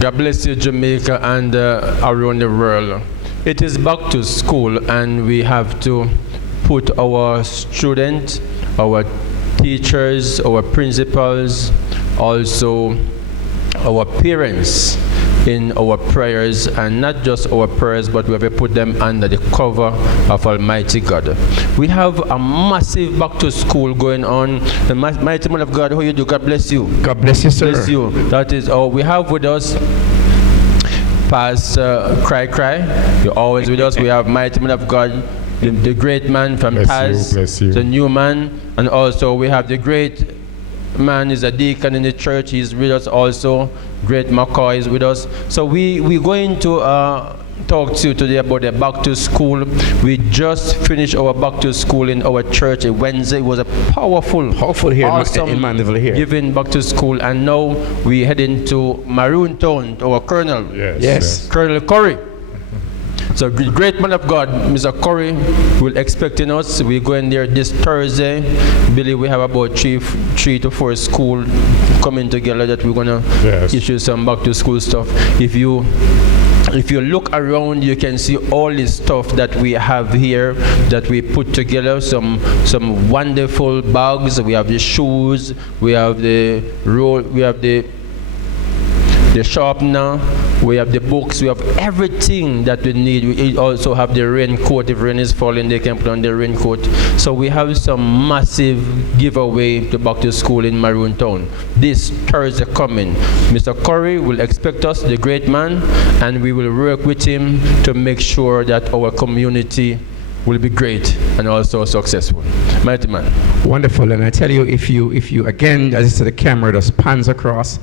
God bless you, Jamaica, and around the world. It is back to school, and we have to put our students, our teachers, our principals, also our parents in our prayers, and not just our prayers, but we have to put them under the cover of Almighty God. We have a massive back to school going on. The mighty man of God, how you do? God bless you. God bless you, sir. Bless you. That is all we have with us. Pastor Cry, you're always with us. We have mighty man of God, the great man from Taz, the new man, and also we have the great man is a deacon in the church. He's with us also. Great McCoy is with us. So we're going to talk to you today about the back to school. We just finished our back to school in our church on Wednesday. It was a powerful here, awesome in Mandeville here. Giving back to school, and now we heading to Maroon Town, our Colonel. Yes. Colonel Curry. So great man of God, Mr. Curry, will expecting us. We're going there this Thursday. Billy, we have about three to four schools coming together that we're gonna issue some back to school stuff. If you look around, you can see all this stuff that we have here that we put together. Some wonderful bags. We have the shoes. We have the roll. We have the sharpener. We have the books. We have everything that we need. We also have the raincoat. If rain is falling, they can put on the raincoat. So we have some massive giveaway to back to school in Maroon Town this Thursday coming. Mr. Curry will expect us, the great man, and we will work with him to make sure that our community will be great and also successful. Mighty man. Wonderful. And I tell you, if you again, as I said, the camera just pans across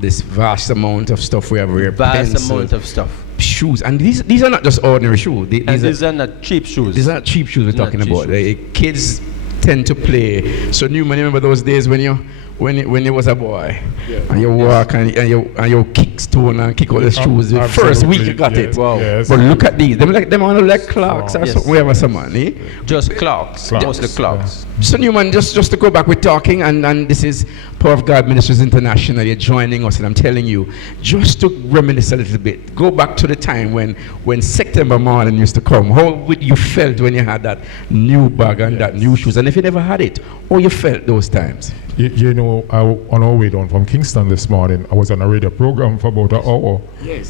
this vast amount of stuff we have here. Amount of stuff. Shoes, and these are not just ordinary shoes. These are not cheap shoes. These are not cheap shoes we're talking about. The kids tend to play. So Newman, remember those days when you was a boy, and you walk and you kick stone and kick all the shoes. The first week you got it. Wow. But look at these. Them like clocks or something. We have some money. Just clocks. Mostly clocks. So Newman, just to go back, we're talking, and this is Power of God Ministries International. You're joining us, and I'm telling you, just to reminisce a little bit, go back to the time when September morning used to come. How would you felt when you had that new bag and that new shoes? And if you never had it, how you felt those times? You know, on our way down from Kingston this morning, I was on a radio program for about an hour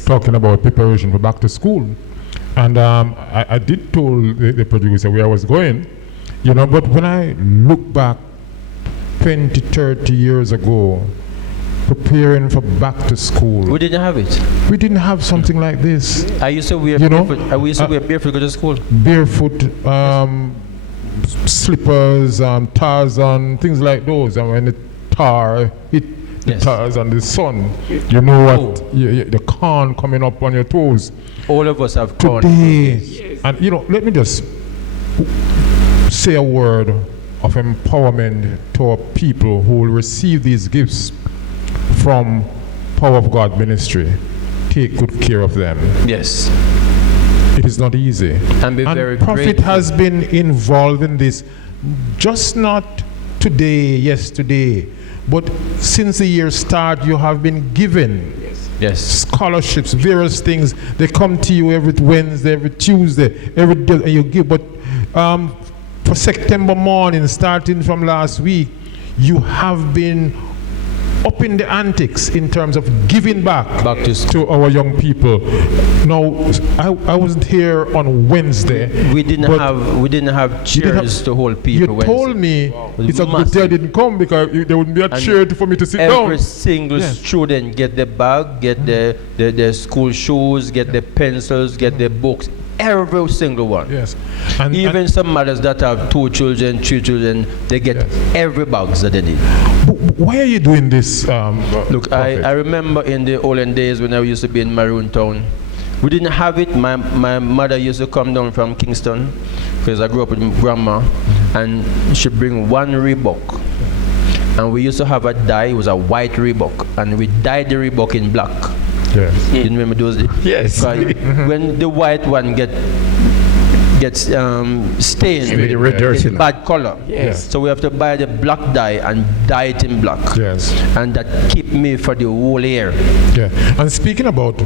talking about preparation for back to school. And I did tell the producer where I was going, you know, but when I look back 20, 30 years ago, preparing for back to school. We didn't have it. We didn't have something like this. I used to wear barefoot. We used to wear barefoot to go to school. Barefoot, slippers, Tarzan, things like those. And when the tar hit the tires and the sun, you know what? The corn coming up on your toes. All of us have corn. Today, and you know, let me just say a word of empowerment to our people who will receive these gifts from Power of God Ministry. Take good care of them. Yes. It is not easy. And very Prophet grateful. has been involved in this, just not today, yesterday, but since the year start, you have been given scholarships, various things. They come to you every Wednesday, every Tuesday, every day, and you give. But for September morning, starting from last week, you have been up in the antics in terms of giving back to our young people. Now, I wasn't here on Wednesday. We didn't have chairs to hold people. You told me it's a good day I didn't come because there wouldn't be a chair for me to sit down. Every single student get the bag, get the school shoes, get the pencils, get the books. Every single one. Yes. Even some mothers that have 2 children, 3 children, they get every bags that they need. Why are you doing this? Look, I remember in the olden days when I used to be in Maroon Town, we didn't have it. My mother used to come down from Kingston because I grew up with my grandma, and she'd bring 1 Reebok. And we used to have a dye, it was a white Reebok, and we dyed the Reebok in black. Yes. You remember those days? Yes. When the white one gets stained with the bad color. Yes. So we have to buy the black dye and dye it in black. Yes. And that keep me for the whole year. Yeah. And speaking about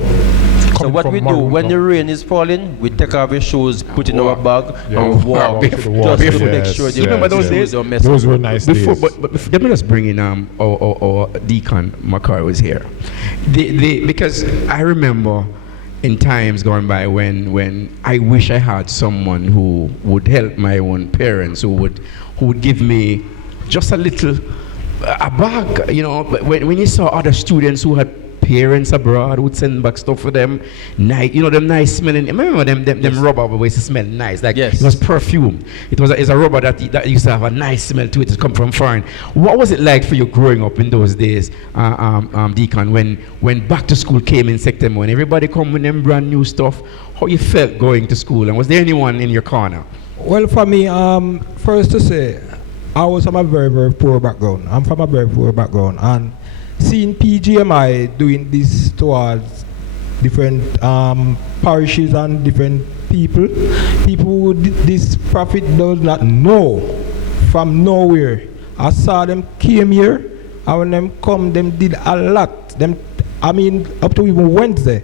so what we do when the rain is falling, we take off our shoes, put in our bag, and walk just to make sure. You remember those days? Those were nice days. But let me just bring in our Deacon Makar was here. Because I remember in times gone by when I wish I had someone who would help my own parents, who would give me just a little a bag, you know. But when you saw other students who had parents abroad would send back stuff for them, nice, you know, them nice smelling. Remember them rubber always smell nice, like it was perfume. It's a rubber that used to have a nice smell to it. It come from foreign. What was it like for you growing up in those days, Deacon, when back to school came in September, when everybody come with them brand new stuff? How you felt going to school, and was there anyone in your corner? Well, for me, first to say, I was from a very, very poor background. I'm from a very poor background, and seeing PGMI doing this towards different parishes and different people who this prophet does not know from nowhere. I saw them came here, and when them come, them did a lot. Them, I mean, up to even Wednesday.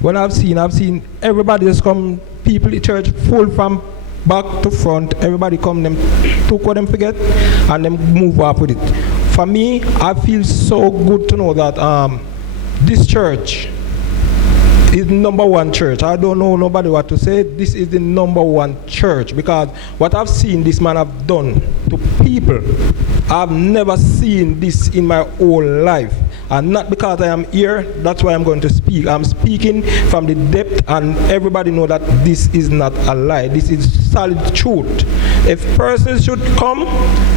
When I've seen everybody just come, people in church full from back to front, everybody come, them took what them forget, and them move up with it. For me, I feel so good to know that this church is #1 church. I don't know nobody what to say. This is the #1 church, because what I've seen this man have done to people, I've never seen this in my whole life. And not because I am here, that's why I'm going to speak. I'm speaking from the depth, and everybody know that this is not a lie. This is solid truth. If persons should come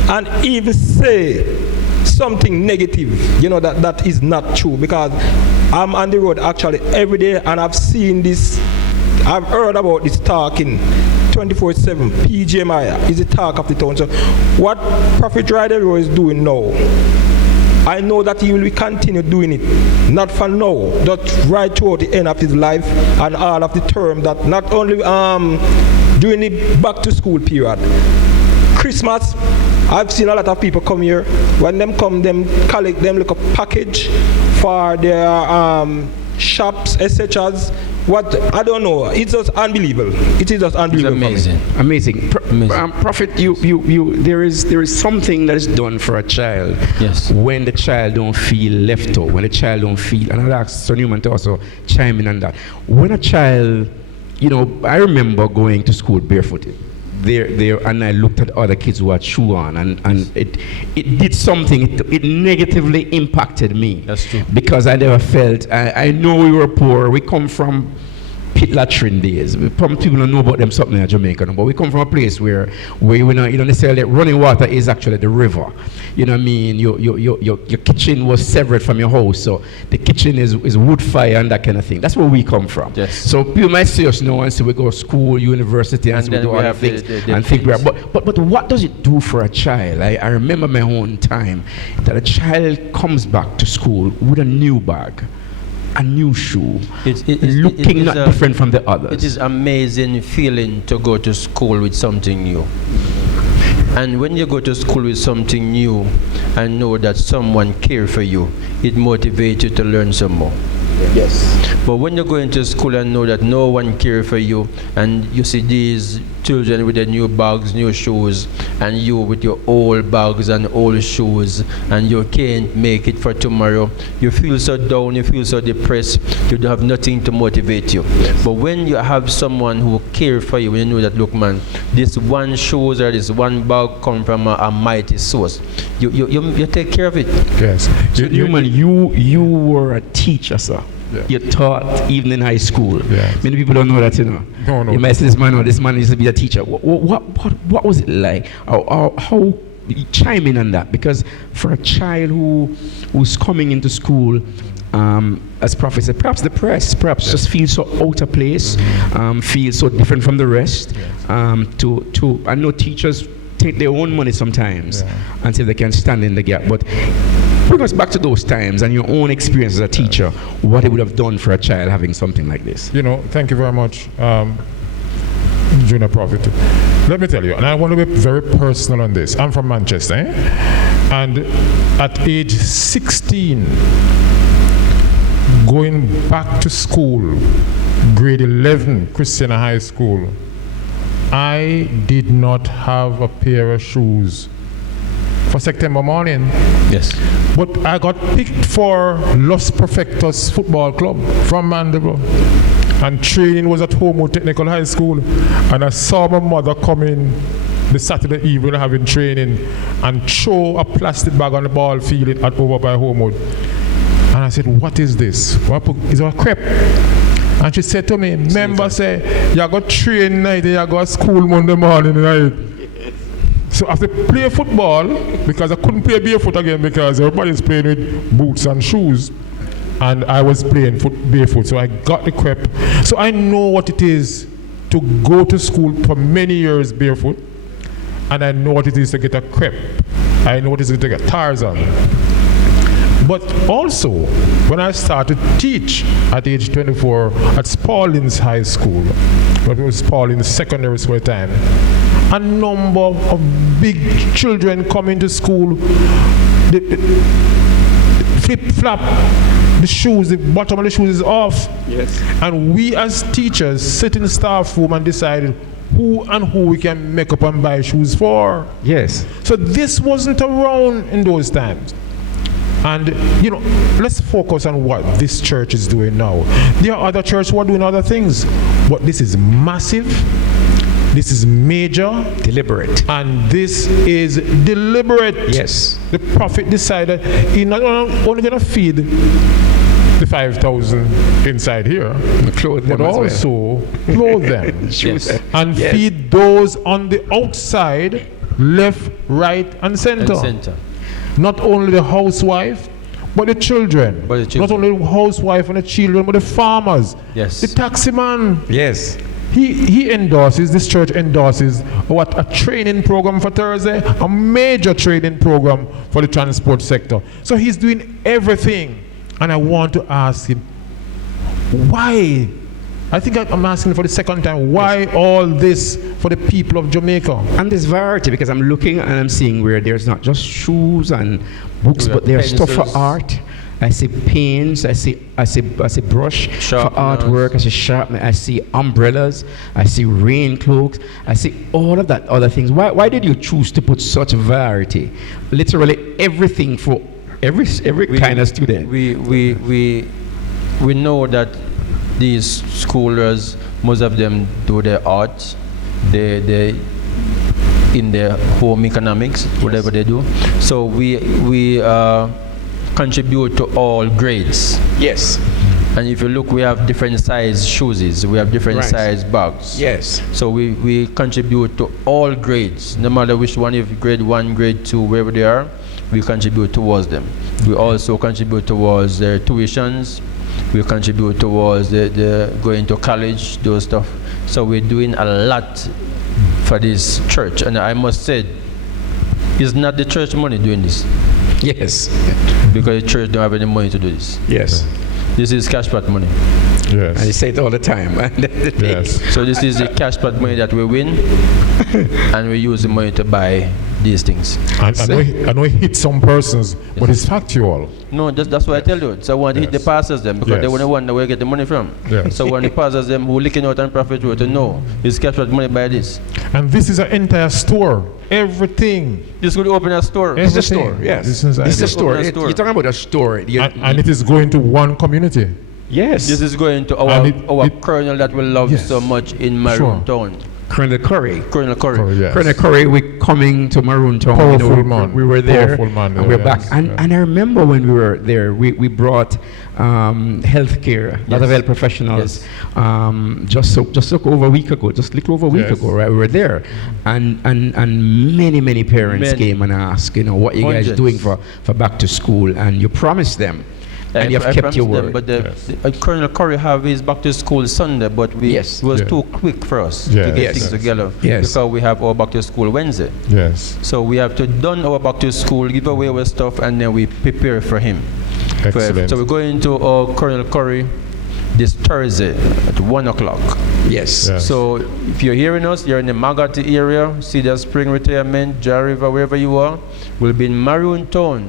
and even say something negative, you know, that is not true, because I'm on the road actually every day, and I've seen this, I've heard about this talking 24/7. PGMI is the talk of the town. So what Prophet Roydel Rowe is doing now, I know that he will continue doing it, not for now, but right toward the end of his life and all of the term, that not only during the back to school period. Christmas, I've seen a lot of people come here. When them come, them collect them like a package for their shops, etc. What, I don't know. It's just unbelievable. It is just unbelievable. It's amazing. Amazing. Prophet, there is something that is done for a child. Yes. When the child don't feel left out, when the child don't feel, and I'll ask Son Newman to also chime in on that. When a child, you know, I remember going to school barefooted. There, and I looked at other kids who had shoe on, and it did something. It negatively impacted me. That's true. Because I never felt. I know we were poor. We come from pit latrine days. People don't know about them something in Jamaica, but we come from a place where you know, you don't necessarily, running water is actually the river. You know what I mean? Your kitchen was severed from your house, so the kitchen is wood fire and that kind of thing. That's where we come from. Yes. So people might see us now and say we go to school, university, and so we do other things, and think we are. But what does it do for a child? I remember my own time that a child comes back to school with a new bag, a new shoe, looking not different from the others. It is amazing feeling to go to school with something new. And when you go to school with something new and know that someone cares for you, it motivates you to learn some more. Yes. But when you go into school and know that no one cares for you, and you see these children with their new bags, new shoes, and you with your old bags and old shoes, and you can't make it for tomorrow, you feel so down, you feel so depressed, you don't have nothing to motivate you. Yes. But when you have someone who cares for you, when you know that, look man, this one shoes or this one bag come from a mighty source, you take care of it. Yes. So you were a teacher, sir. Yeah. You taught even in high school. Yeah. Many people don't know that, you know. No. You might say this man used to be a teacher. What was it like? How chime in on that? Because for a child who's coming into school, as Prophet said, perhaps depressed, perhaps just feels so out of place, feels so different from the rest. I know teachers take their own money sometimes until they can stand in the gap. But bring us back to those times and your own experience as a teacher, what it would have done for a child having something like this. You know, thank you very much, Junior Prophet. Let me tell you, and I want to be very personal on this. I'm from Manchester, and at age 16, going back to school, grade 11, Christian High School, I did not have a pair of shoes for September morning. Yes. But I got picked for Los Perfectos Football Club from Mandeville. And training was at Homewood Technical High School. And I saw my mother come in the Saturday evening having training and throw a plastic bag on the ball field over by Homewood. And I said, what is this? Is it a crepe? And she said to me, remember say, you got train night and you got school Monday morning, right? So after play football, because I couldn't play barefoot again because everybody's playing with boots and shoes, and I was playing barefoot, so I got the crepe. So I know what it is to go to school for many years barefoot, and I know what it is to get a crepe. I know what it is to get Tarzan. But also, when I started to teach at age 24 at Spalding's High School, but it was Spalding's secondary school time, a number of big children come into school, flip-flop, the shoes, the bottom of the shoes is off. Yes. And we as teachers sit in the staff room and decide who we can make up and buy shoes for. Yes. So this wasn't around in those times. And, you know, let's focus on what this church is doing now. There are other churches who are doing other things, but this is massive, this is major, Deliberate. and this is deliberate. Yes. The prophet decided he's not only going to feed the 5,000 inside here, Clothe them but as well. also clothe them Shoes. and Yes. feed those on the outside, left, right, and center. Not only the housewife, but the children. Not only the housewife and the children, but the farmers. Yes. The taxi man. Yes. He endorses, this church endorses a training program for Thursday, a major training program for the transport sector. So he's doing everything. And I want to ask him, why? I think I'm asking for the second time, why all this for the people of Jamaica? And there's variety, because I'm looking and I'm seeing where there's not just shoes and books, but there's stuff for art. I see pens, I see brush for artwork, I see sharpener, I see umbrellas, I see rain cloaks, I see all of that other things. Why did you choose to put such variety? Literally everything for every kind of student. We know that these schoolers, most of them do their art, they in their home economics, whatever they do. So we contribute to all grades. Yes. And if you look, we have different size shoes, we have different size bags. Yes. So we contribute to all grades, no matter which one, if grade 1, grade 2, wherever they are, we contribute towards them. We also contribute towards their tuitions. We contribute towards the going to college, those stuff. So we're doing a lot for this church. And I must say, it's not the church money doing this. Yes. Because the church don't have any money to do this. Yes. This is cash pot money. Yes. And you say it all the time. Yes. So this is the cash pot money that we win, and we use the money to buy these things. I know it hit some persons, but it's factual. No, that's why I tell you. So I want to hit the pastors them, because they want to wonder where you get the money from. Yes. So when the pastors them who licking out and profit to know is cash pot money by this. And this is an entire store. Everything. This could open a store. It's a store, yes. This is It's a store. Open a store. You're talking about a store. And it is going to one community. Yes. This is going to And our it- colonel that we love Yes. so much in Maroon Sure. Town. Colonel Curry. Colonel Curry. Oh, yes. Colonel Curry, we're coming to Maroon Town. Powerful man. We were there, Powerful man and there, we're yes. back. And I remember when we were there, we brought healthcare, a lot of health professionals, just over a week ago, just a little over a week Yes. ago, right? We were there, and many parents came and asked, what you guys Hundreds. doing for back to school, and you promised them. And you have kept your promised word. But Colonel Curry have his back to school Sunday, but it was too quick for us to Yes. get Yes. things together, Yes. because we have our back to school Wednesday. Yes. So we have to done our back to school, give away our stuff, and then we prepare for him. Excellent. So we're going to Colonel Curry this Thursday at 1 o'clock. Yes. Yes. So if you're hearing us, you're in the Magati area, Cedar Spring Retirement, Jar River, wherever you are, we'll be in Maroon Town.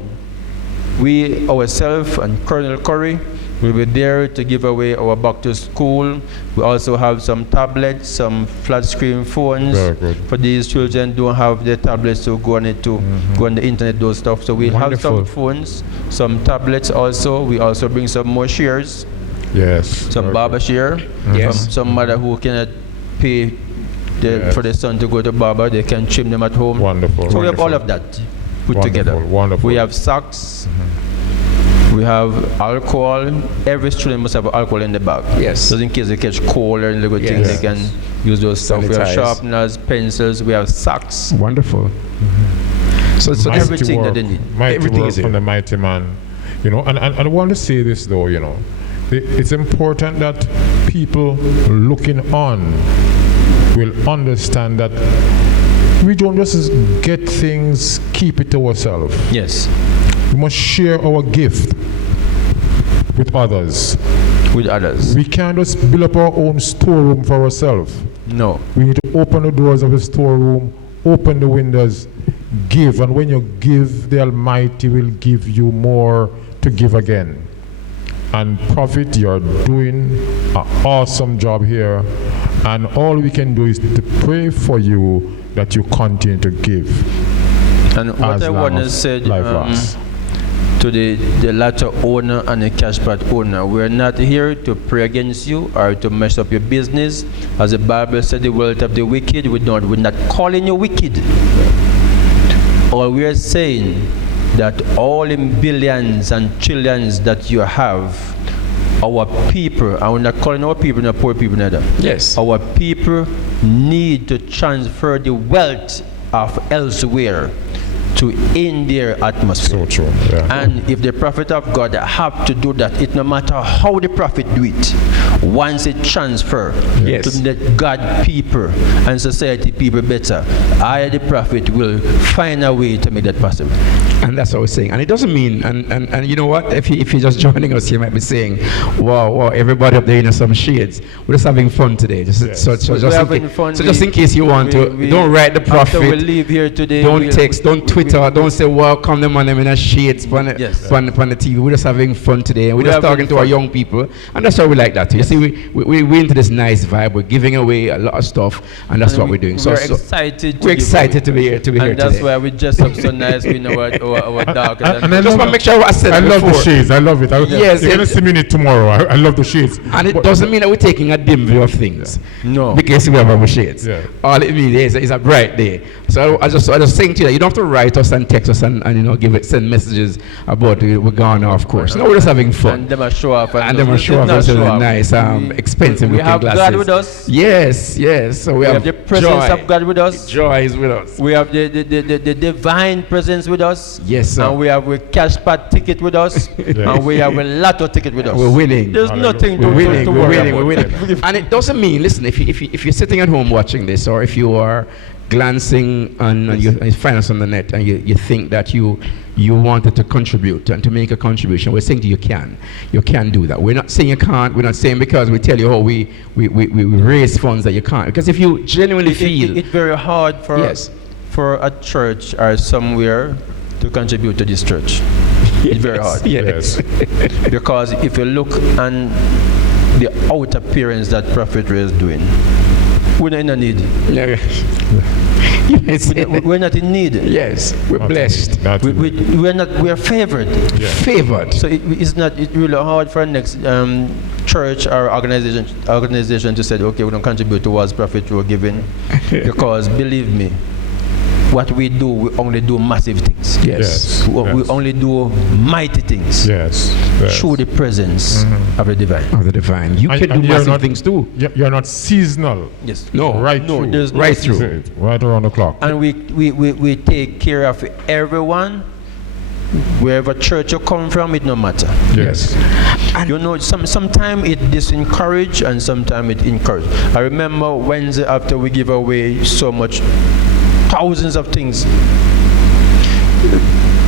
We ourselves and Colonel Curry will be there to give away our back to school. We also have some tablets, some flat screen phones. Very good. For these children don't have the tablets to go on it to go on the internet, those stuff. So we have some Wonderful. phones, some tablets also. We also bring some more shares, Yes. some Very barber good. share Yes. from some mother who cannot pay Yes. for the son to go to barber. They can trim them at home. Wonderful. So we have all Wonderful. of that put Wonderful, together. wonderful. We have socks. We have alcohol. Every student must have alcohol in the bag. Yes. Just in case they catch cold or little things, Yes. they can use those stuff. We have Sanitize. sharpeners, pencils. We have socks. Wonderful. So Mighty everything that work, they need. Mighty Everything work is here. from the mighty man. And I want to say this though, it's important that people looking on will understand that we don't just get things, keep it to ourselves. Yes. We must share our gift with others. With others. We can't just build up our own storeroom for ourselves. No. We need to open the doors of the storeroom, open the windows, give. And when you give, the Almighty will give you more to give again. And Prophet, you're doing an awesome job here. And all we can do is to pray for you that you continue to give. And what as I long want to as say life lasts. to the latter owner and the cash pot owner, we're not here to pray against you or to mess up your business. As the Bible said, the wealth of the wicked, we're not calling you wicked. All we are saying that all in billions and trillions that you have, our people, and we're not calling our people not poor people neither. Yes. Our people need to transfer the wealth of elsewhere to in their atmosphere. So true. Yeah. And if the prophet of God have to do that, it no matter how the prophet do it, once it transfer Yes. to the God people and society people better, I the prophet will find a way to make that possible. And that's what we're saying. And it doesn't mean, and you know what, if you're just joining us, you might be saying, wow, everybody up there in some shades. We're just having fun today. Just in case you want to, don't write the prophet. After we leave here today, Don't text, don't Twitter, don't say, welcome them on them in a shades on the TV. We're just having fun today. And we're just talking to our young people. And that's why we like that. You see, we're into this nice vibe. We're giving away a lot of stuff. And that's what we're doing. We're excited. We're excited to be here and that's today. why we dress up so nice. We know our dark. And I Just want to make sure I said I it love the before. shades. I love it. Yes, You're going to see me in it tomorrow. I love the shades. And it But- doesn't mean that we're taking a dim view of things. No. Because we have our shades. Yeah. All it means is a bright day. So I just saying to you that you don't have to write us and text us and send messages about we're gone off course. No, we're just having fun. And them a show off. And them are show off us in a nice, expensive we looking have glasses. God with us. Yes. So we We have have the presence joy. of God with us. Joy is with us. We have the divine presence with us. Yes, sir. And we have a cash pad ticket with us. And we have a lotto ticket with us. We're winning. There's nothing to, We're winning. to We're worry winning. about. We're winning. And it doesn't mean, listen, if you're sitting at home watching this, or if you are glancing on you find us on the net and you think that you wanted to contribute and to make a contribution, we're saying to you can do that. We're not saying you can't. We're not saying because we tell you how we raise funds that you can't. Because if you genuinely feel it's very hard for a church or somewhere to contribute to this church. It's very hard. Yes. Because if you look and the outer appearance that Prophet Ray is doing, we're not in need. Yes. We're not in need. Yes, we're blessed. We're favored. Yeah. Favored. So it's really hard for next church or organization to say, okay, we don't contribute towards Prophet Ray giving, because believe me, what we do, we only do massive things. Yes. We only do mighty things. Yes. Show the presence of the divine. Of the divine. You can do massive things too. You're not seasonal. Yes. No. Right through. There's no Right season. through. Right around the clock. And we take care of everyone. Wherever church you come from, it no matter. Yes. And You know, sometimes it disencourage and sometimes it encourage. I remember Wednesday after we give away so much, thousands of things.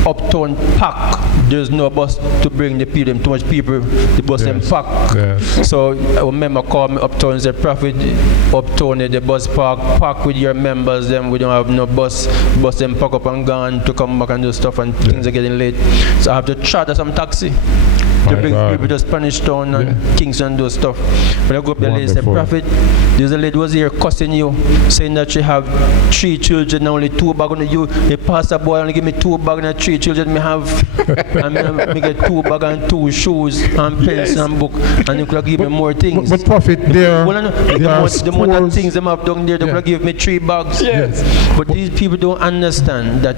Uptown pack. There's no bus to bring the people. Too much people. The bus them pack. Yes. So I remember called me Uptown and said, Prophet, Uptown the bus park with your members. Them we don't have no bus. Bus them pack up and gone to come back and do stuff, and things are getting late. So I have to charter some taxi to bring people to Spanish Town and Kingston and do stuff. When I go up there, lady said, Prophet, there's a lady was here cussing you, saying that she have 3 children, only 2 bags on you. The pastor boy only give me 2 bags and 3 children me have. And me get 2 bags and 2 shoes and pens and book, and you could give me more things. But Prophet, there The more that things them have down there, they could give me 3 bags. yes. But these people don't understand that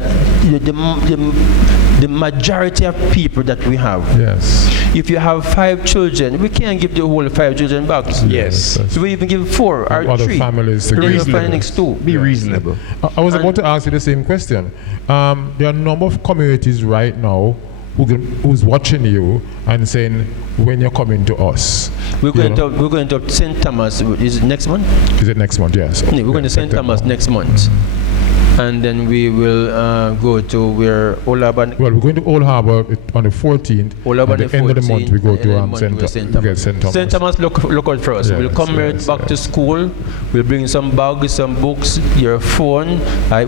the majority of people that we have, Yes. if you have 5 children, we can't give the whole 5 children bags. Yes. So we even give 4 or Other 3. families to Then give. you find next 2. Be reasonable. I was about to ask you the same question. There are a number of communities right now who's watching you and saying, when you're coming to us. We're going to St. Thomas. Is it next month? Is it next month? Yes. No, we're going to St. Thomas next month. And then we will go to where Olaban. Well, we're going to Old Harbour on the 14th. Olaban At the end of the month, we go to St. St. Thomas. St. Thomas, look out for us. Yes, we'll come back to school. We'll bring some bags, some books, your phone.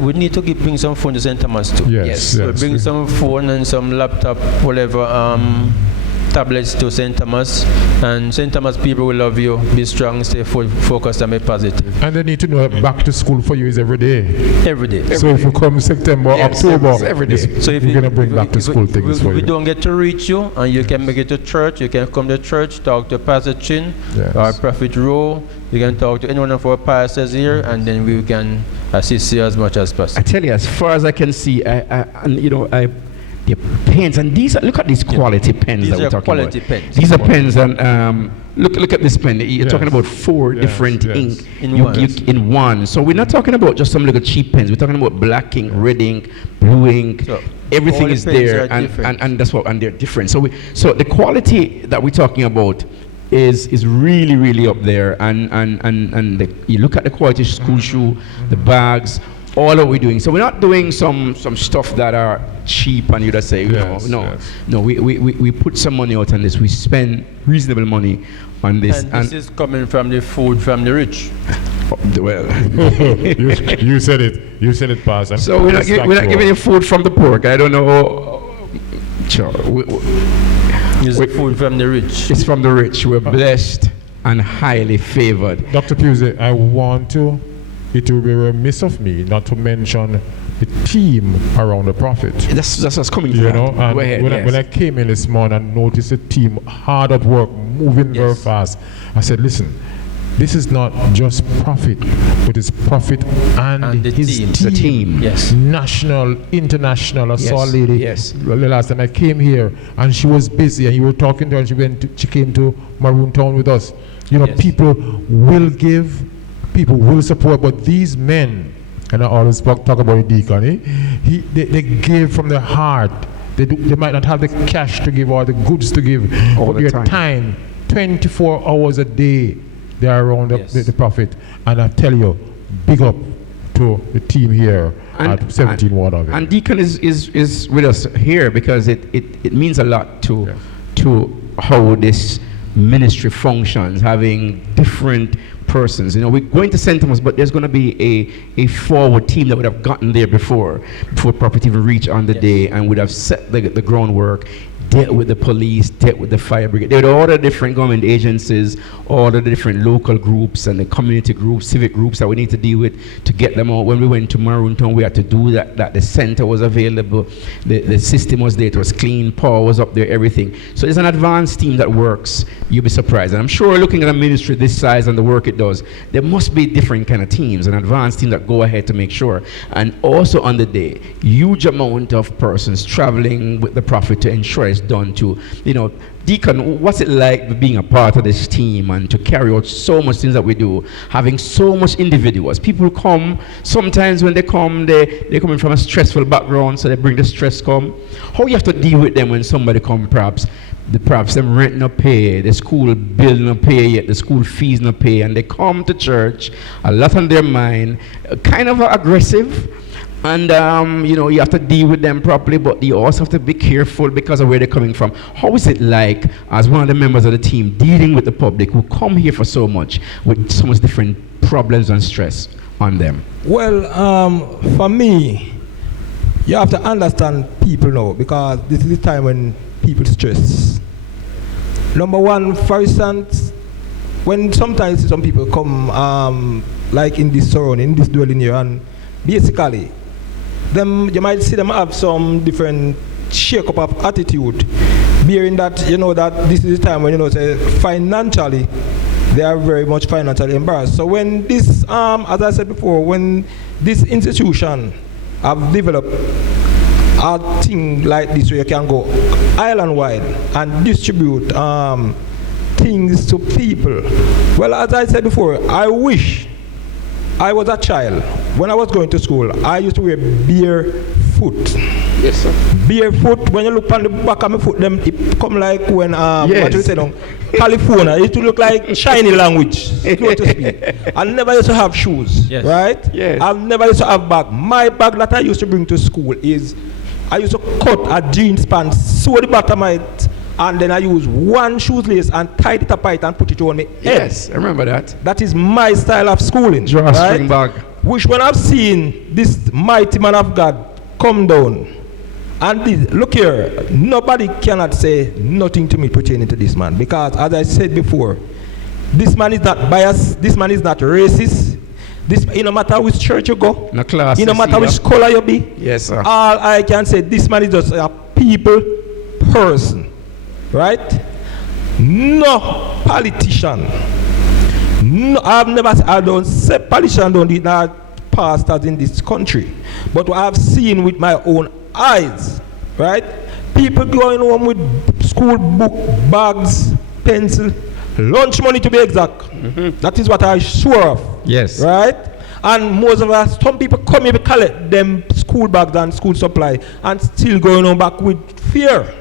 We need to bring some phone to St. Thomas too. Yes. We'll bring some phone and some laptop, whatever. Tablets to St. Thomas, and St. Thomas people will love you. Be strong, stay focused, and be positive. And they need to know that back to school for you is every day. Every day. So if you come September, October, every day. So if we're going to bring back to school things for we you. don't get to reach you, and you can make it to church, you can come to church, talk to Pastor Chin or Prophet Rowe. You can talk to any one of our pastors here, and then we can assist you as much as possible. I tell you, as far as I can see, the pens, and look at these quality pens These that we're are talking quality about. pens. These are pens, and look at this pen. You're talking about 4 Yes, different yes. ink In one. So we're not talking about just some little cheap pens. We're talking about black ink, red ink, blue ink. So everything all the is pens there, are different. and that's what, and they're different. So the quality that we're talking about is really, really up there. And you look at the quality school shoe, the bags, all that we're doing. So we're not doing some stuff that are cheap and you just say, no, we put some money out on this. We spend reasonable money on this. And this is coming from the food from the rich. Well, you said it. You said it, Pastor. so we're not giving you food from the pork. I don't know. Sure. It's food from the rich. It's from the rich. We're blessed and highly favored. Dr. Pusey, I want to. It will be remiss of me not to mention the team around the prophet. That's what's coming You from. know, and Go ahead, when I came in this morning and noticed the team hard at work, moving very fast, I said, listen, this is not just prophet, but it's prophet and the his team. The team. Yes. National, international. I saw a lady the last time I came here, and she was busy, and you were talking to her, and she came to Maroon Town with us. You know, people will give, people will support, but these men, and I always talk about deacon, they give from their heart. They might not have the cash to give or the goods to give, all but the their time, 24 hours a day, they are around the prophet. And I tell you, big up to the team here at 17 Waterville. And Deacon is with us here because it means a lot to how this ministry functions, having different persons. You know, we're going to St. Thomas, but there's going to be a forward team that would have gotten there before Prophet even reached on the day and would have set the groundwork, dealt with the police, dealt with the fire brigade, dealt with all the different government agencies, all the different local groups and the community groups, civic groups that we need to deal with to get them out. When we went to Maroon Town, we had to do that the center was available, the system was there, it was clean, power was up there, everything. So there's an advanced team that works. You'll be surprised. And I'm sure looking at a ministry this size and the work it does, there must be different kind of teams, an advanced team that go ahead to make sure. And also on the day, huge amount of persons traveling with the prophet to ensure it's done to, you know. Deacon, what's it like being a part of this team and to carry out so much things that we do, having so much individuals? People come, sometimes when they come, they're coming from a stressful background, so they bring the stress come. How you have to deal with them when somebody come, perhaps them rent no pay, the school bill no pay yet, the school fees no pay, and they come to church, a lot on their mind, kind of aggressive. And, you know, you have to deal with them properly, but you also have to be careful because of where they're coming from. How is it like, as one of the members of the team, dealing with the public who come here for so much, with so much different problems and stress on them? Well, for me, you have to understand people now, because this is the time when people stress. Number one, for instance, when sometimes some people come, like in this surrounding, in this dwelling here, and basically, you might see them have some different shake-up of attitude, bearing that, you know, that this is the time when, you know, say, financially, they are very much financially embarrassed. So when this, as I said before, when this institution have developed a thing like this where you can go island-wide and distribute things to people. Well, as I said before, I wish I was a child. When I was going to school, I used to wear barefoot. Yes, sir. Barefoot, when you look on the back of my foot, them it come like when, yes. what you say now, California, it used to look like shiny language, so to speak. I never used to have shoes, yes. right? Yes. I never used to have bag. My bag that I used to bring to school is, I used to cut a jeans pants, sew the bottom of it, and then I use one shoelace and tied it up and put it on my head. Yes, I remember that. That is my style of schooling. Draw a string bag. Which when I've seen this mighty man of God come down, and this, look here, nobody cannot say nothing to me pertaining to this man, because as I said before, this man is not biased, this man is not racist. This, no matter which church you go, no class, no matter which color you be, yes, sir. all I can say, this man is just a people person. Right? No politician. No, I don't say politician don't need that pastors in this country. But what I've seen with my own eyes, right? People going home with school book, bags, pencil, lunch money to be exact. Mm-hmm. That is what I sure of. Yes. Right? And most of us, some people come here to collect them school bags and school supply and still going on back with fear.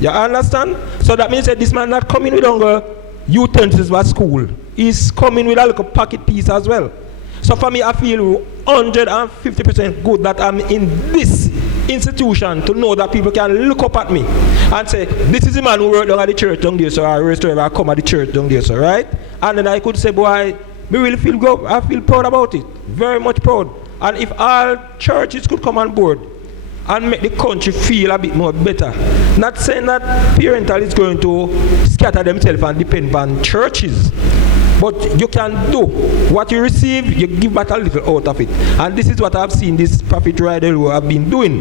You understand? So that means that this man not coming with hunger utensils for school. He's coming with a little pocket piece as well. So for me, I feel 150% good that I'm in this institution to know that people can look up at me and say, this is the man who worked down at the church down there, so I restore, I come at the church down there, so right? And then I could say, boy, we really feel good. I feel proud about it. Very much proud. And if all churches could come on board and make the country feel a bit more better. Not saying that parental is going to scatter themselves and depend on churches. But you can do what you receive, you give back a little out of it. And this is what I've seen this Prophet Roydel Rowe have been doing.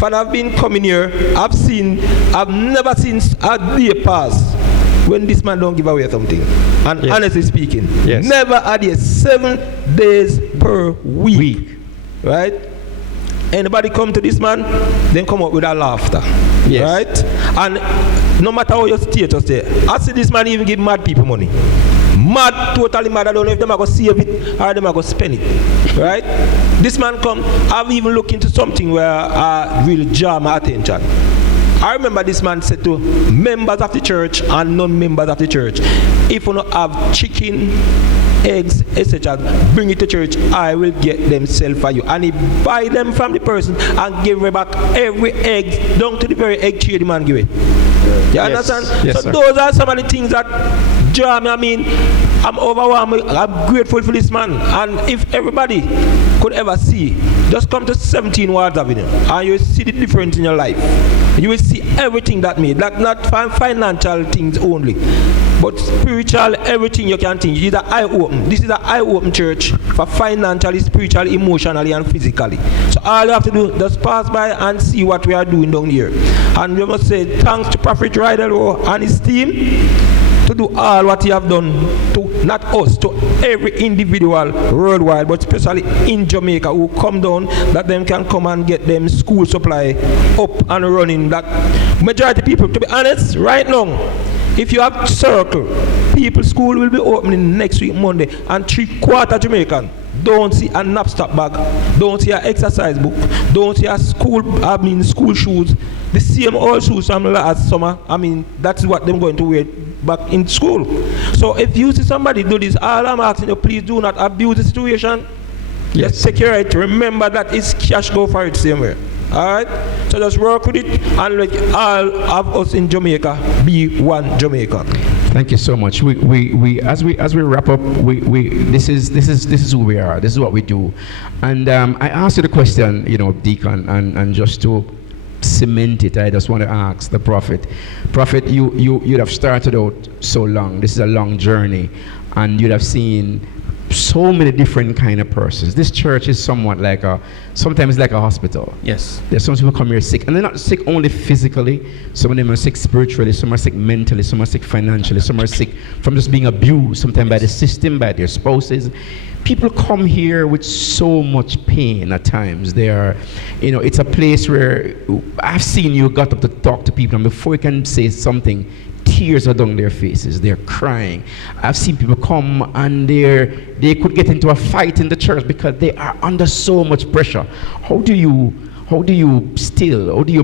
When I've been coming here, I've never seen a day pass when this man don't give away something. And yes. Honestly speaking, yes. Never a day, 7 days per week. Right? Anybody come to this man, then come up with a laughter. Yes. Right? And no matter how your status there, I see this man even give mad people money. Mad, totally mad. I don't know if them are going to save it or them are going to spend it. Right? This man come, I've even looked into something where I really jar my attention. I remember this man said to members of the church and non-members of the church, if you don't have chicken eggs, etc., bring it to church, I will get them sell for you. And he buy them from the person and give her back every egg, down to the very egg tree the man give it. You understand? Yes, so sir. those are some of the things that draw me. I mean, I'm overwhelmed. I'm grateful for this man. And if everybody could ever see, just come to 17 Wards Avenue and you will see the difference in your life. You will see everything that made. Like not financial things only, but spiritual, everything you can think. It is an eye-open. This is an eye-open church for financially, spiritually, emotionally, and physically. So all you have to do, just pass by and see what we are doing down here. And we must say thanks to Prophet Roydel Rowe and his team to do all what he have done to not us, to every individual worldwide, but especially in Jamaica who come down, that them can come and get them school supply up and running. That majority people, to be honest, right now, if you have circle, people school will be opening next week Monday, and 3/4 Jamaican don't see a knapsack bag, don't see an exercise book, don't see a school shoes, the same old shoes from last summer. I mean, that's what them going to wear back in school. So if you see somebody do this, all I'm asking you, please do not abuse the situation. Yes. Just take care of it. Remember that it's cash go for it same way. Alright? So just work with it and let all of us in Jamaica be one Jamaica. Thank you so much. We as we wrap up, this is who we are. This is what we do. And I asked you the question, Deacon, and just to cement it, I just want to ask the Prophet. Prophet, you'd have started out so long. This is a long journey, and you'd have seen so many different kind of persons. This church is sometimes like a hospital. Yes. There's some people come here sick, and they're not sick only physically. Some of them are sick spiritually, some are sick mentally, some are sick financially, some are sick from just being abused, sometimes by the system, by their spouses. People come here with so much pain at times. They are, it's a place where I've seen you got up to talk to people, and before you can say something, tears are down their faces. They're crying. I've seen people come and they could get into a fight in the church because they are under so much pressure. How do you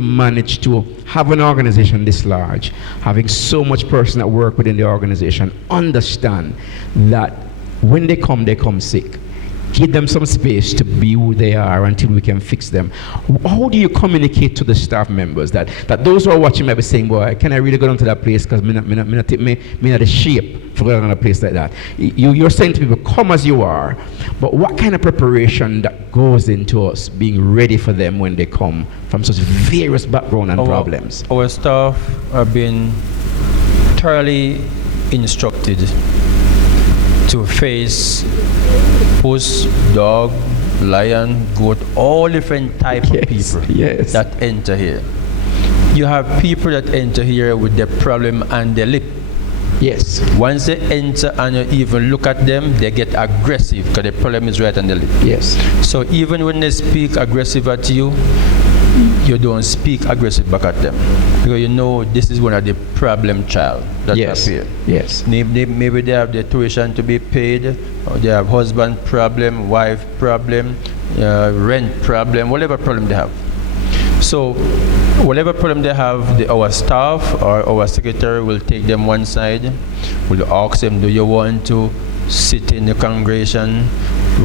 manage to have an organization this large, having so much person that work within the organization, understand that when they come sick, give them some space to be who they are until we can fix them? How do you communicate to the staff members that those who are watching might be saying, boy, can I really go down to that place because me not the shape for going to a place like that? You're saying to people, come as you are, but what kind of preparation that goes into us being ready for them when they come from such various background and problems? Our staff are being thoroughly instructed to face puss, dog, lion, goat, all different type of people that enter here. You have people that enter here with their problem and their lip. Yes. Once they enter and you even look at them, they get aggressive because the problem is right on the lip. Yes. So even when they speak aggressive at you, you don't speak aggressive back at them because this is one of the problem child that appear. Yes. Maybe they have their tuition to be paid, or they have husband problem, wife problem, rent problem, whatever problem they have. So whatever problem they have, our staff or our secretary will take them one side, will ask them, do you want to sit in the congregation,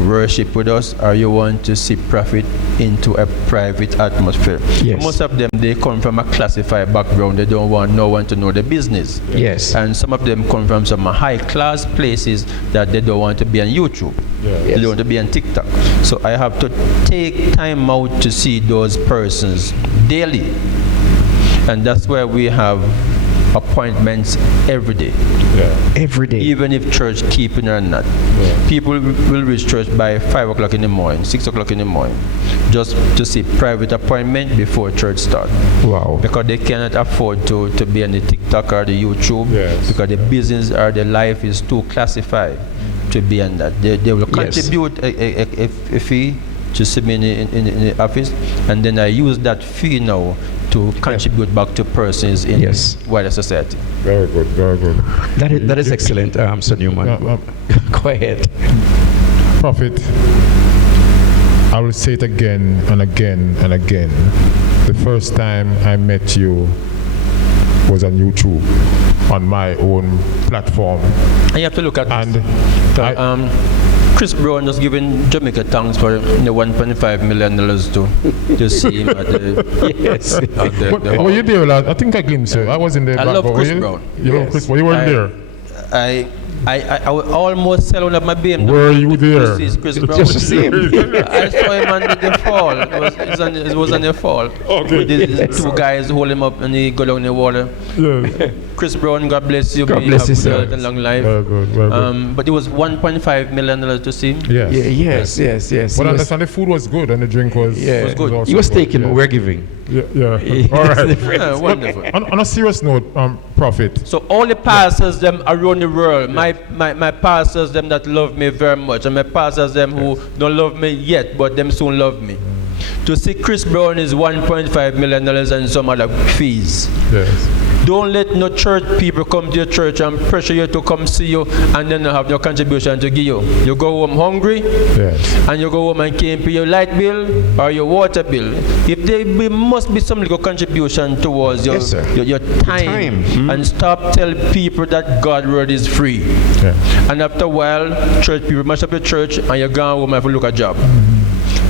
worship with us, or you want to see Prophet into a private atmosphere? Yes. Most of them, they come from a classified background. They don't want no one to know the business. Yes. And some of them come from some high class places that they don't want to be on YouTube. They don't want to be on TikTok. So I have to take time out to see those persons daily. And that's why we have appointments every day. Every day. Even if church keeping or not. People will reach church by 5 o'clock in the morning, 6 o'clock in the morning, just to see private appointment before church start. Wow. Because they cannot afford to be on the TikTok or the YouTube because the business or the life is too classified to be on that. They will contribute a fee to see me in the office, and then I use that fee now to contribute back to persons in wider society. Very good, very good. That is excellent, Sir Newman. Go ahead. Prophet, I will say it again and again and again. The first time I met you was on YouTube. on my own platform. And you have to look at And this. Chris Brown just giving Jamaica thanks for the $1.5 million to see him at the. Yes. At the were you there, lad? I think I glimpsed you. I was in the I back. love but Chris were you, Brown. You love Chris Brown. You weren't there. I would almost sell one of my BMW. Were you there? Chris Brown. Just to see him. I saw him under the fall. It was on the fall. Okay. With these two guys hold him up and he go down the water. Yes. Chris Brown, God bless you. God May bless have you, good sir. health and long life. Very good. Very good. But it was $1.5 million to see him. Yes. Yes. But I He was- understand the food was good and the drink was, Yeah. was good. also He was good. taking, but Yeah. we're giving. Yeah. All right. Yeah, wonderful. On a serious note, Prophet. So all the pastors them around the world, my pastors them that love me very much, and my pastors them who don't love me yet, but them soon love me. To see Chris Brown is $1.5 million and some other fees. Yes. Don't let no church people come to your church and pressure you to come see you and then not have no contribution to give you. You go home hungry Yes. and you go home and can't pay your light bill or your water bill. If there must be some little contribution towards your, Yes, sir. your time, and stop telling people that God's word is free. Yeah. And after a while, church people mash up your church and you're gone home and have to look at a job.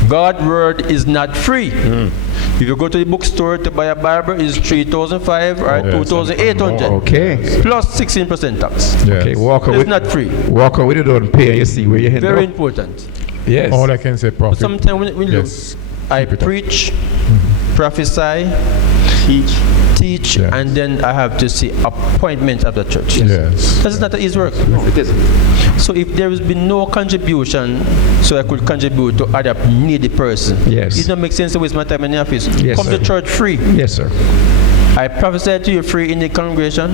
God's word is not free. If you go to the bookstore to buy a Bible, it's $3,500 or Yes. $2,800 Okay. plus 16% tax. Yes. Okay, walk It's away. not free. Walk away the door and pay and you see where you're heading. Very up. important. Yes. All I can say, Prophet. Sometimes when Yes. I Keep it up. preach, prophesy, teach, Yes. and then I have to see appointments at the church. Yes. That's not an easy work. It isn't. So if there has been no contribution, so I could contribute to other needy person, Yes. it don't make sense to waste my time in the office. Yes, Come sir. to church free. Yes, sir. I prophesy to you free in the congregation.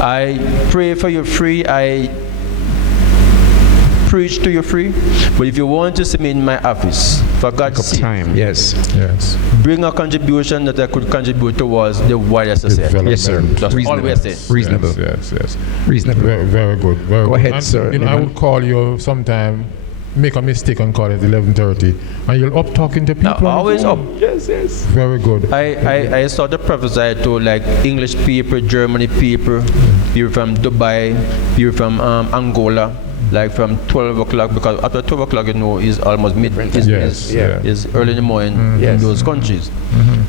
I pray for you free. I preach to you free. But if you want to see me in my office, for God's sake, Time. Yes. Yes. bring a contribution that I could contribute towards the wider society. Yes, sir. Development. That's all Reasonable. we're saying. Reasonable. Yes. Reasonable. Very good. Very Go good. ahead, And, sir. You know, I would call you sometime, make a mistake and call it 11:30, and you're up talking to people. Now, on the always up. phone. Yes. Very good. I started to prophesy to like English people, Germany people from Dubai, people from Angola, like from 12 o'clock, because after 12 o'clock, you know, is almost midnight. Yes, yeah. Is early in the morning in Yes. those countries.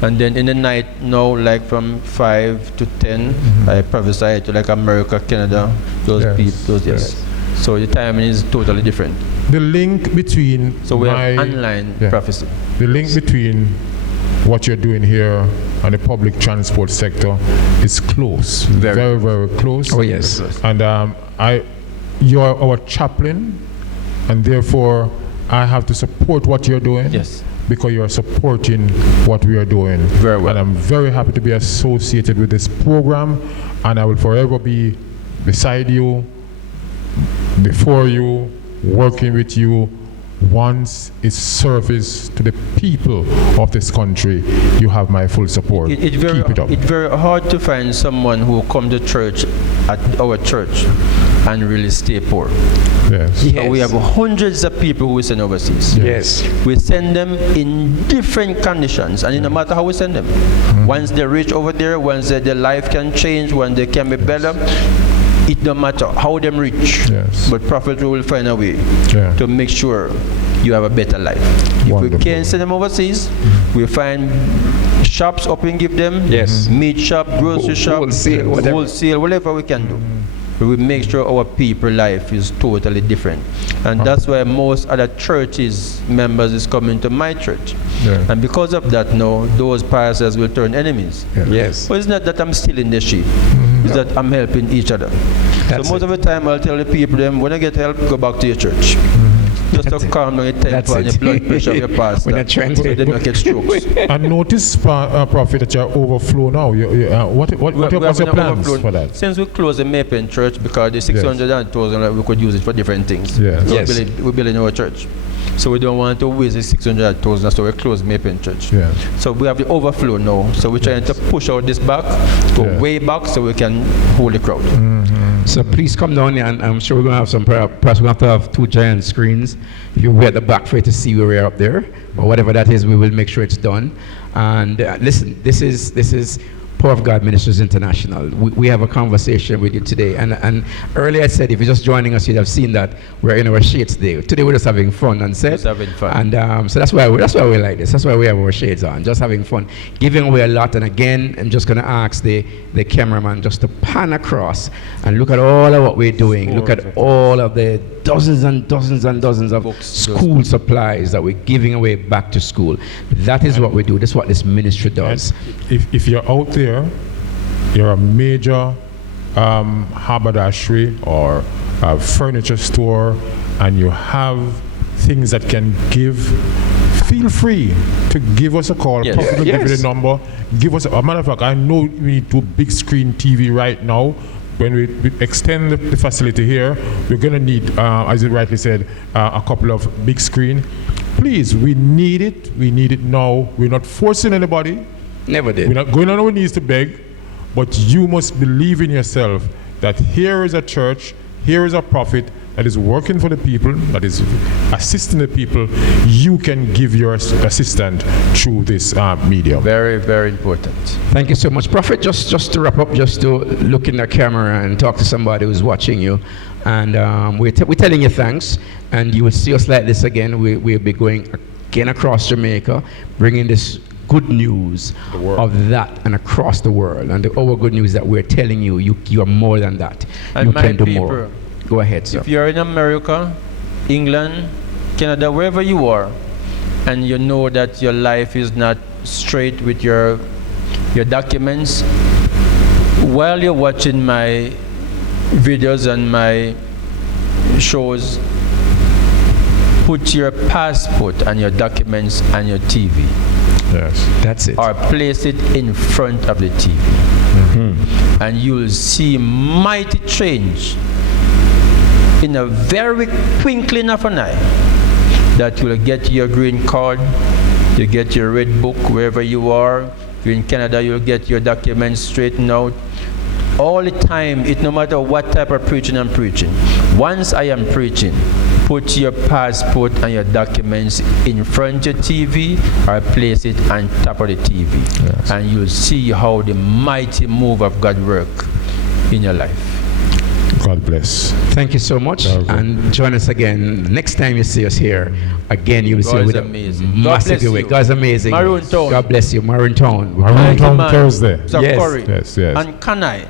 And then in the night, now, like from 5 to 10, I prophesy to like America, Canada, those Yes, people, those yes. So the timing is totally different. The link between So we my, have online yeah. prophecy. the link between what you're doing here and the public transport sector is close. Very close. Oh, yes. And you're our chaplain, and therefore I have to support what you're doing. Yes. Because you're supporting what we are doing. Very well. And I'm very happy to be associated with this program, and I will forever be beside you, before you, working with you. Once it's service to the people of this country, you have my full support. It's Keep it up. very hard to find someone who come to church at our church and really stay poor. Yes. So we have hundreds of people who we send overseas. Yes. We send them in different conditions, and no matter how we send them, once they reach over there, once their life can change, when they can be better, it don't matter how them reach. Yes. But Prophet will find a way Yeah. to make sure you have a better life. If Wonderful. we can't send them overseas, we find shops up and give them. Yes. Meat shop, grocery shop, Wholesale, whatever we can do. But we make sure our people life is totally different. And that's why most other churches members is coming to my church. Yeah. And because of that now, those pastors will turn enemies. Yes. But it's not that I'm stealing the sheep. It's that I'm helping each other. That's so most it. of the time I'll tell the people them, when I get help, go back to your church. Just to calm down your That's temper and it. the blood pressure of your pastor. We're not trying to- so they don't get strokes. I notice, Prophet, that you're overflow now. What's your having an plans overflow. for that? Since we closed the Mapen church, because the 600,000 we could use it for different things. Yes. So Yes. we're building our church. So we don't want to waste the 600,000, so we closed Mapen church. Yeah. So we have the overflow now. So we're trying to push out this back, go Yeah. way back, so we can hold the crowd. So please come down here, and I'm sure we're going to have some, perhaps we're going to have to have 2 giant screens. If you're at the back for you to see where we are up there, or whatever that is, we will make sure it's done. And listen, this is Power of God Ministries International. We have a conversation with you today. And earlier I said, if you're just joining us, you'd have seen that we're in our shades today. Today we're just having fun and said. Just having fun. And so that's why we like this. That's why we have our shades on, just having fun, giving away a lot. And again, I'm just going to ask the cameraman just to pan across and look at all of what we're doing. Look at all of the dozens and dozens and dozens of books, school supplies that we're giving away back to school. That is what we do. That's what this ministry does. If you're out there, you're a major haberdashery or a furniture store, and you have things that can give, feel free to give us a call. Yes. Possibly give you the number. Give us a matter of fact, I know we need to big screen TV right now. When we extend the facility here, we're going to need, as you rightly said, a couple of big screen. Please, we need it. We need it now. We're not forcing anybody. Never did. We're not going on our knees to beg, but you must believe in yourself that here is a church, here is a prophet that is working for the people, that is assisting the people. You can give your assistance through this medium. Very, very important. Thank you so much. Prophet, just to wrap up, just to look in the camera and talk to somebody who's watching you. And we're telling you thanks, and you will see us like this again. We'll be going again across Jamaica, bringing this good news of that and across the world. And our good news that we're telling you, you are more than that. And you my can do people, more. Go ahead, sir. If you're in America, England, Canada, wherever you are, and you know that your life is not straight with your documents, while you're watching my videos and my shows, put your passport and your documents and your TV. Yes. That's it. Or place it in front of the TV. Mm-hmm. And you'll see mighty change in a very twinkling of an eye, that you'll get your green card, you get your red book wherever you are. If you're in Canada, you'll get your documents straightened out. All the time, it no matter what type of preaching I'm preaching. Once I am preaching, put your passport and your documents in front of your TV or place it on top of the TV. Yes. And you'll see how the mighty move of God work in your life. God bless. Thank you so much, and join us again next time you see us here. Again, you will see with amazing. massive giveaway. God's amazing. Maroon Town. God bless you, Maroon Town. Maroon Town Thursday. Zakori. Yes. And Kahneel.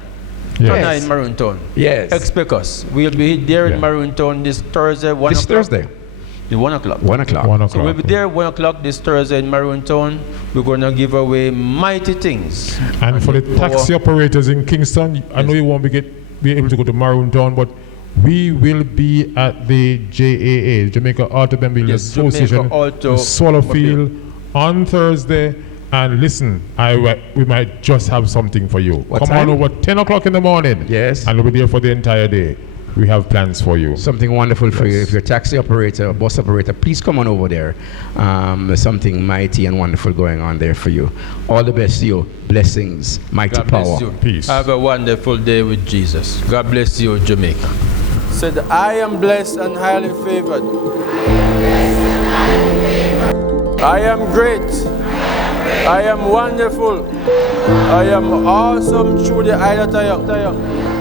Yes. Kahneel in Maroon Town. Yes. Expect us. We'll be there in Maroon Town this Thursday, 1 This o'clock. Thursday, At 1 o'clock. 1 o'clock. 1 o'clock. So we'll be there 1 o'clock this Thursday in Maroon Town. We're going to give away mighty things. And for the taxi operators in Kingston, I know you won't be able to go to Maroon Town, but we will be at the JAA, Jamaica Automobile Association, in Swallowfield on Thursday. And listen, we might just have something for you. What Come time? on over 10 o'clock in the morning. Yes. And we'll be there for the entire day. We have plans for you. Something wonderful for you. If you're a taxi operator or bus operator, please come on over there. There's something mighty and wonderful going on there for you. All the best to you. Blessings, mighty God power. bless you. Peace. Have a wonderful day with Jesus. God bless you, Jamaica. Said, I am blessed and highly favored. I am great. I am wonderful. I am awesome through the eye that I am.